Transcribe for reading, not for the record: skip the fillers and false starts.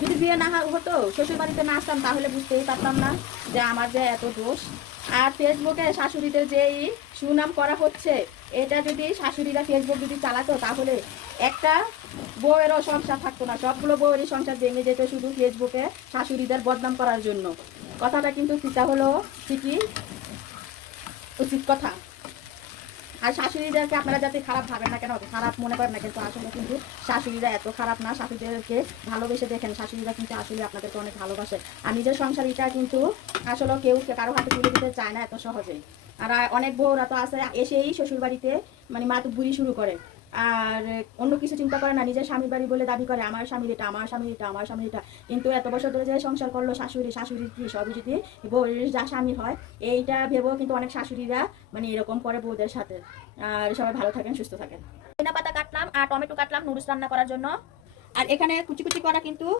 যদি বিয়ে না হতো, শ্বশুর বাড়িতে না আসতাম, তাহলে বুঝতেই পারতাম না যে আমার যে এত দোষ। আর ফেসবুকে শাশুড়িদের যেই সুনাম করা হচ্ছে, এটা যদি শাশুড়িরা ফেসবুক যদি চালাতো, তাহলে একটা বউয়েরও সংসার থাকতো না, সবগুলো বউয়েরই সংসার ভেঙে যেত শুধু ফেসবুকে শাশুড়িদের বদনাম করার জন্য। কথাটা কিন্তু সেটা হলো ঠিকই উচিত কথা। আর শাশুড়িদেরকে আপনারা যাতে খারাপ ভাবেন না কেন, খারাপ মনে করেন না, কিন্তু আসলে কিন্তু শাশুড়িরা এত খারাপ না। শাশুড়িদেরকে ভালোবেসে দেখেন, শাশুড়িরা কিন্তু আসলে আপনাদেরকে অনেক ভালোবাসে। আর নিজের সংসারীটা কিন্তু আসলে কেউ কারো হাতে তুলে দিতে চায় না এত সহজেই। আর অনেক বউরা তো আছে এসেই শ্বশুর বাড়িতে মানে মাতুব্বুরি শুরু করে, আর অন্য কিছু চিন্তা করে না, নিজের স্বামীর বাড়ি বলে দাবি করে আমার স্বামীর এটা, আমার স্বামীর এটা, আমার স্বামীর এটা। কিন্তু এত বছর ধরে যে সংসার করলো শাশুড়ির কি সবই যদি বউয়ের যা স্বামী হয়, এইটা ভেবেও কিন্তু অনেক শাশুড়িরা মানে এরকম করে বউদের সাথে। আর সবাই ভালো থাকেন, সুস্থ থাকেন। ধনিয়া পাতা কাটলাম আর টমেটো কাটলাম নুডলস রান্না করার জন্য। আর এখানে কুচি কুচি করা কিন্তু